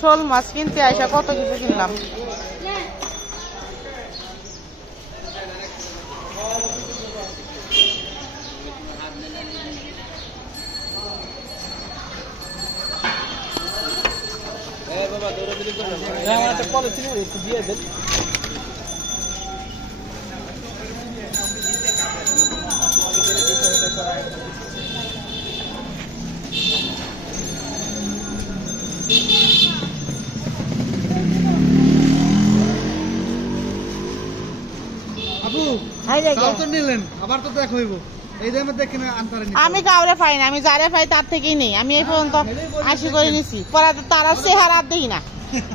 শোল মাছ কিনতে আইসা কত কিছু কিনলাম। আমি কাউরে পাই না, আমি যারে পাই তার থেকেই নেই। আমি এই পর্যন্ত 80 করে নিছি, তারা চেহারা দেখি না।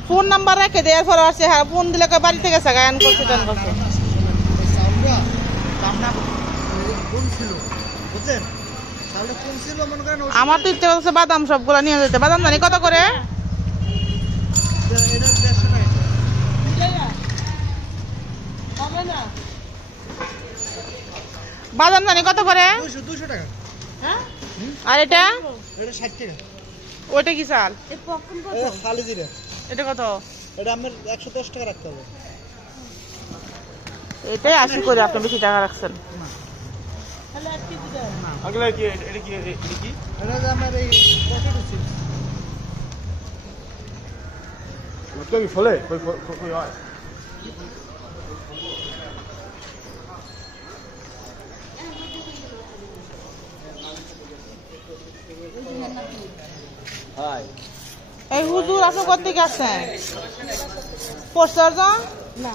ফোন নাম্বার রেখে দেওয়ার পর চেহারা ফোন দিলে বাড়ি থেকে গেছে গায়ন করছে টান করছে। আমার তো ইচ্ছে করছে বাদাম সবগুলা নিয়ে যেতে। বাদাম জানি কত করে? বাদাম জানি কত করে? 200 টাকা। আর এটা 60 টাকা। ওইটা কি চাল? এটা কত? এটা আমার 110 টাকা রাখতে হবে। এটাই 80 করে, আপনি বেশি টাকা রাখছেন। এই হুজুর আপনি কোথেকে আসছেন? না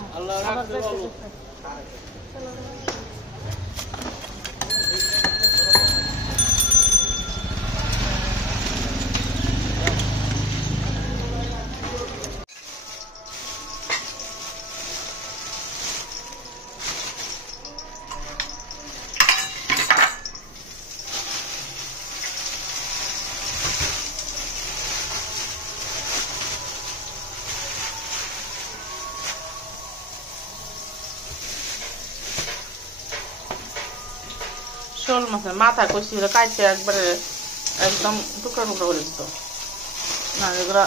শোল মাছের মাথা কষি কাটতে একবারে একদম টুকরা টুকরা করে দিত না, এগুলা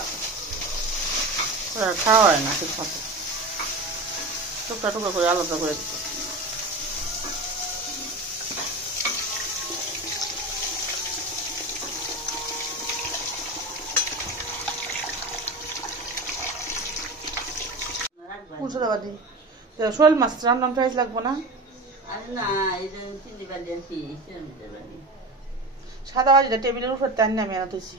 খাওয়া হয় না ঠিক মতো। টুকরা টুকরা করে আলাদা করে দিত। শোল মাছ রান্না প্রাইস লাগবো না? সাদা বাড়িটা টেবিলের উপর টান নামে আনা তুইছি।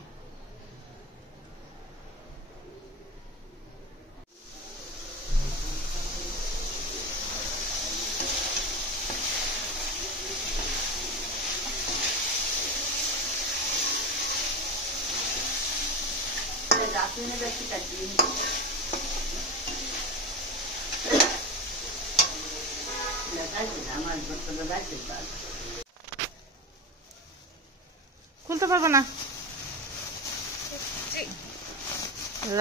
খুলতে পারবো না,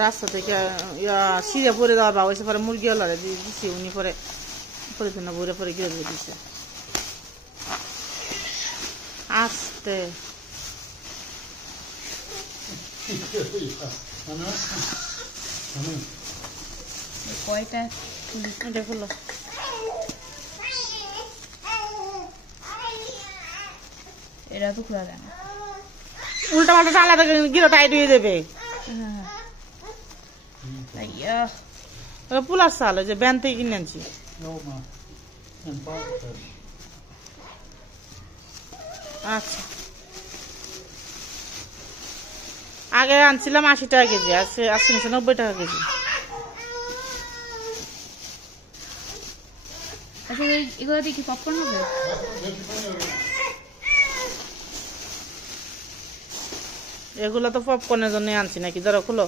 রাস্তা থেকে সিঁড়ে পরে দেওয়ার বা হয়েছে পরে মুরগি ওলারে দিচ্ছি, উনি পরে পরে ভরে পরে গিয়ে দিচ্ছে আসতে। কয়টা খুলো? এটা তো খোলা যায় না, উল্টা পাল্টা টানলে গিরো টাইট হয়ে যাবে। পুলার চাল যে ব্যান থেকে কিনে আনছি। আচ্ছা, আগে আনছিলাম 80 টাকা কেজি, আজকে 90 টাকা কেজি। এগুলো দিয়ে কি পপকর্ন হবে? এগুলো তো পপকর্নের জন্য আনছি নাকি? ধরো খুলো।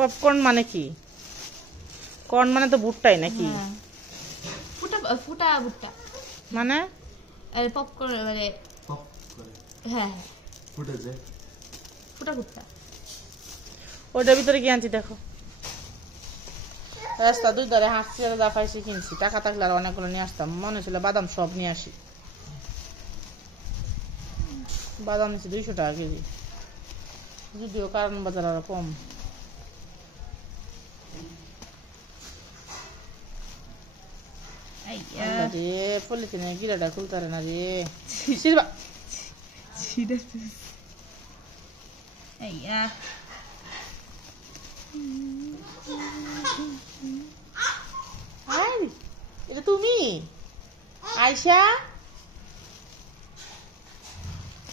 পপকর্ন মানে কি? কর্ন মানে তো ভুট্টাই নাকি? ফুটা ফুটা ভুট্টা মানে পপকর্ন মানে হ্যাঁ ফুটা ভুট্টা। ওটার ভিতরে কি আনছি দেখো। রাস্তা দুই ধারে হাঁটছি আর দাফাইছি কিনছি। টাকা থাকলে আর অনেকগুলো নিয়ে আসতাম। মনে ছিল বাদাম সব নিয়ে আসি। বাদাম নিচ্ছি 200 টাকা কেজি, যদিও কারণ বাজার আরো কম। রে পলিথিনে গিরাটা খুলতারে না রে। এটা তুমি আয়শা?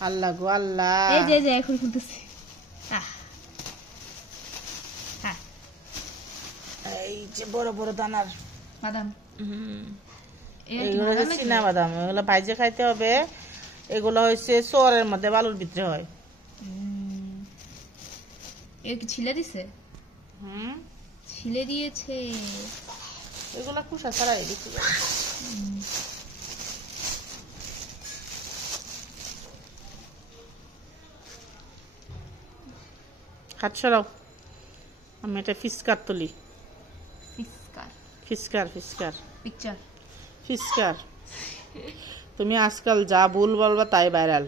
আল্লাহ গো আল্লাহ, এই যে এখন খুলতেছি। এই যে বড় বড় দানার বাদাম, এগুলো চীনা বাদাম, এগুলো ভাইজে খাইতে হবে। এগুলো হয়েছে চোরের মধ্যে বালুর ভিতরে হয়। এর কি ছিলে দিছে? ছিলে দিয়েছে। এগুলা কুসা ছাড়াই দিচ্ছি। হাত সরাও, আমি এটা ফিসকার তুলি। ফিসকার তুমি আজকাল যা ভুল বলবা তাই ভাইরাল।